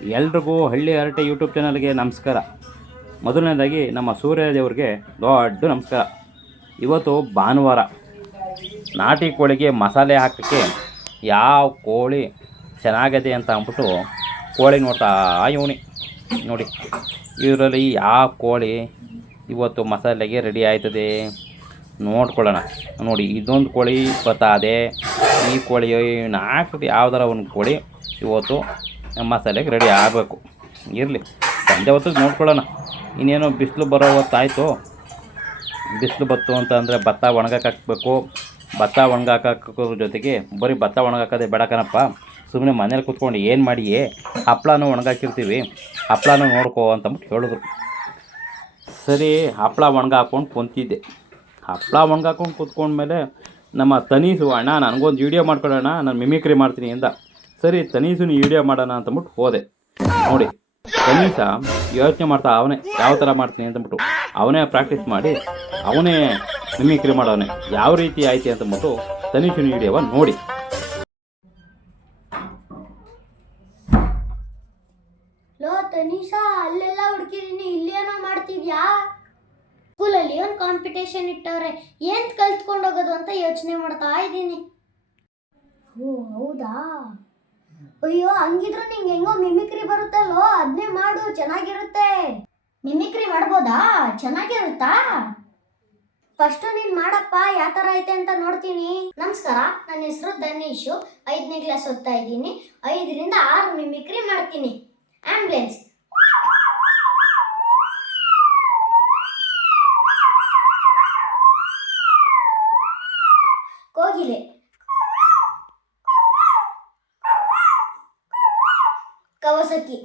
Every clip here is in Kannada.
ಎಲ್ರಿಗೂ ಹಳ್ಳಿ ಹರಟೆ ಯೂಟ್ಯೂಬ್ ಚಾನಲ್ಗೆ ನಮಸ್ಕಾರ. ಮೊದಲನೇದಾಗಿ ನಮ್ಮ ಸೂರ್ಯದೇವ್ರಿಗೆ ದೊಡ್ಡ ನಮಸ್ಕಾರ. ಇವತ್ತು ಭಾನುವಾರ. ನಾಟಿ ಕೋಳಿಗೆ ಮಸಾಲೆ ಹಾಕೋಕ್ಕೆ ಯಾವ ಕೋಳಿ ಚೆನ್ನಾಗಿದೆ ಅಂತ ಅಂದ್ಬಿಟ್ಟು ಕೋಳಿ ನೋಡ್ತಾ ಇವನಿ ನೋಡಿ. ಇದರಲ್ಲಿ ಯಾವ ಕೋಳಿ ಇವತ್ತು ಮಸಾಲೆಗೆ ರೆಡಿ ಆಯ್ತದೆ ನೋಡ್ಕೊಳ್ಳೋಣ. ನೋಡಿ, ಇದೊಂದು ಕೋಳಿ ಬತ್ತಾದೆ. ಈ ಕೋಳಿ ನಾಲ್ಕು ಯಾವ್ದಾರ ಒಂದು ಕೋಳಿ ಇವತ್ತು ಮಸಾಲೆಗೆ ರೆಡಿ ಆಗಬೇಕು. ಇರಲಿ, ಸಂಜೆ ಹೊತ್ತಿಗೆ ನೋಡ್ಕೊಳ್ಳೋಣ. ಇನ್ನೇನು ಬಿಸಿಲು ಬರೋ ಹೊತ್ತಾಯಿತು. ಬಿಸಿಲು ಬತ್ತು ಅಂತ ಅಂದರೆ ಭತ್ತ ಒಣಗಾಕಬೇಕು. ಭತ್ತ ಒಣಗಾಕೋದ್ರ ಜೊತೆಗೆ ಬರೀ ಭತ್ತ ಒಣಗಾಕೋದೇ ಬೇಡಕನಪ್ಪ, ಸುಮ್ಮನೆ ಮನೇಲಿ ಕೂತ್ಕೊಂಡು ಏನು ಮಾಡಿಯೇ ಹಪ್ಪಳನೂ ಒಣಗಾಕಿರ್ತೀವಿ, ಹಪ್ಪಳನೂ ನೋಡ್ಕೋ ಅಂತಂದ್ಬಿಟ್ಟು ಹೇಳಿದ್ರು. ಸರಿ, ಹಪ್ಪಳ ಒಣಗಾಕೊಂಡು ಕುಂತಿದ್ದೆ. ಹಪ್ಪಳ ಒಣಗಾಕೊಂಡು ಕೂತ್ಕೊಂಡ್ಮೇಲೆ ನಮ್ಮ ತನೀಸು, ಅಣ್ಣ ನನಗೊಂದು ವೀಡಿಯೋ ಮಾಡ್ಕೊಳ್ಳೋಣ, ನಾನು ಮಿಮಿಕ್ರಿ ಮಾಡ್ತೀನಿ ಎಂದ. ಸರಿ, ತನೀಸು ವೀಡಿಯೋ ಮಾಡೋಣ ಅಂತಂದ್ಬಿಟ್ಟು ಹೋದೆ. ನೋಡಿ, ತನೀಸ ಯೋಚನೆ ಮಾಡ್ತಾ ಅವನೇ ಯಾವ ಥರ ಮಾಡ್ತೀನಿ ಅಂತಂದ್ಬಿಟ್ಟು ಅವನೇ ಪ್ರಾಕ್ಟೀಸ್ ಮಾಡಿ ಅವನೇ ಮಿಮಿಕ್ರಿ ಮಾಡೋವನೇ. ಯಾವ ರೀತಿ ಆಯ್ತು ಅಂತಂದ್ಬಿಟ್ಟು ತನೀಸಿನ ವೀಡಿಯೋವ ನೋಡಿ. ಲೋ ತನೀಸಾ, ಅಲ್ಲೆಲ್ಲ ಹುಡುಕಿದೀನಿ, ಇಲ್ಲೇನೋ ಮಾಡ್ತಿದ್ಯಾ? ಸ್ಕೂಲಲ್ಲಿ ಒಂದು ಕಾಂಪಿಟೇಷನ್ ಇಟ್ಟವ್ರೆ, ಏನು ಕಲ್ತ್ಕೊಂಡು ಹೋಗೋದು ಅಂತ ಯೋಚನೆ ಮಾಡ್ತಾ ಇದ್ದೀನಿ. ಓ ಹೌದಾ? ಅಯ್ಯೋ, ಹಂಗಿದ್ರೆ ನಿಂಗೆ ಹೆಂಗೋ ಮಿಮಿಕ್ರಿ ಬರುತ್ತಲ್ಲೋ, ಅದನ್ನೇ ಮಾಡು, ಚೆನ್ನಾಗಿರುತ್ತೆ. ಮಿಮಿಕ್ರಿ ಮಾಡ್ಬೋದಾ? ಚೆನ್ನಾಗಿರುತ್ತಾ? ಫಸ್ಟು ನೀನು ಮಾಡಪ್ಪ, ಯಾವ ಥರ ಐತೆ ಅಂತ ನೋಡ್ತೀನಿ. ನಮಸ್ಕಾರ, ನನ್ನ ಹೆಸರು ಧನೀಶು, 5ನೇ ಕ್ಲಾಸ್ ಓದ್ತಾ ಇದ್ದೀನಿ. 5ರಿಂದ 6 ಮಿಮಿಕ್ರಿ ಮಾಡ್ತೀನಿ. ಆಂಬ್ಯುಲೆನ್ಸ್, ಕೋಗಿಲೆ, ಕವಸಕಿ,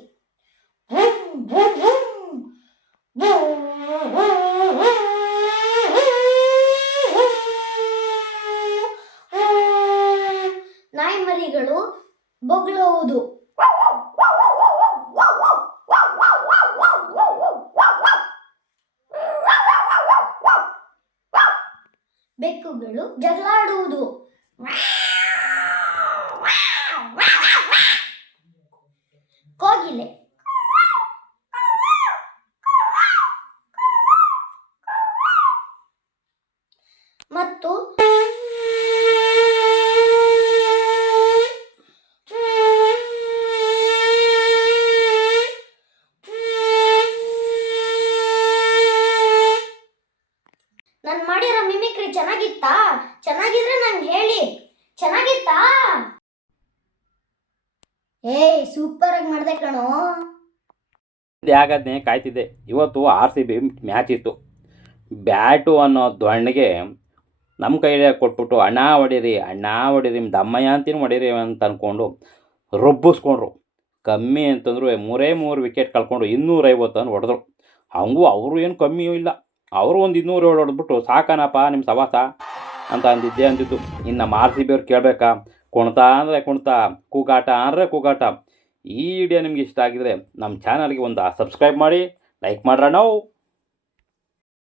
ನಾಯಿ ಮರಿಗಳು ಬೊಗಳುವುದು, ಬೆಕ್ಕುಗಳು ಜಗಳಾಡುವುದು, ಕೋಗಿಲೆ, ಮತ್ತು ನಾನು ಮಾಡಿರೋ ಮಿಮಿಕ್ರಿ ಚೆನ್ನಾಗಿತ್ತಾ? ಚೆನ್ನಾಗಿದ್ರೆ ನಂಗೆ ಹೇಳಿ. ಚೆನ್ನಾಗಿತ್ತಾ? ಸೂಪರ್ ಆಗಿ ಮಾಡಿದೆ ಕಣೋ. ಆಗೋದನ್ನೇ ಕಾಯ್ತಿದ್ದೆ. ಇವತ್ತು RCB ಮ್ಯಾಚ್ ಇತ್ತು. ಬ್ಯಾಟು ಅನ್ನೋ ದೊಣ್ಣಗೆ ನಮ್ಮ ಕೈಲೇ ಕೊಟ್ಬಿಟ್ಟು ಅಣ್ಣ ಹೊಡೀರಿ, ಅಣ್ಣ ಹೊಡೀರಿ, ನಿಮ್ಮ ದಮ್ಮಯ್ಯ ಅಂತೀನಿ ಹೊಡೀರಿ ಅಂತ ಅಂದ್ಕೊಂಡು ರೊಬ್ಬಿಸ್ಕೊಂಡ್ರು. ಕಮ್ಮಿ ಅಂತಂದ್ರು 3 ವಿಕೆಟ್ ಕಳ್ಕೊಂಡು 250 ರನ್ ಹೊಡೆದ್ರು. ಹಂಗೂ ಅವರು ಏನು ಕಮ್ಮಿಯೂ ಇಲ್ಲ, ಅವರು ಒಂದು 207 ಹೊಡೆದ್ಬಿಟ್ಟು ಸಾಕನಪ್ಪ ನಿಮ್ಮ ಸವಾಸ ಅಂತ ಅಂದಿದ್ದು. ಇನ್ನು ನಮ್ಮ RCB ಅವ್ರು ಕೇಳಬೇಕಾ? ಕುಣ್ತಾ ಅಂದರೆ ಕುಣ್ತಾ, ಕೂಗಾಟ ಅಂದರೆ ಕೂಗಾಟ. ಈ ವಿಡಿಯೋ ನಿಮ್ಗೆ ಇಷ್ಟ ಆಗಿದರೆ ನಮ್ಮ ಚಾನಲ್ಗೆ ಒಂದು ಸಬ್ಸ್ಕ್ರೈಬ್ ಮಾಡಿ, ಲೈಕ್ ಮಾಡ್ರ ನಾವು.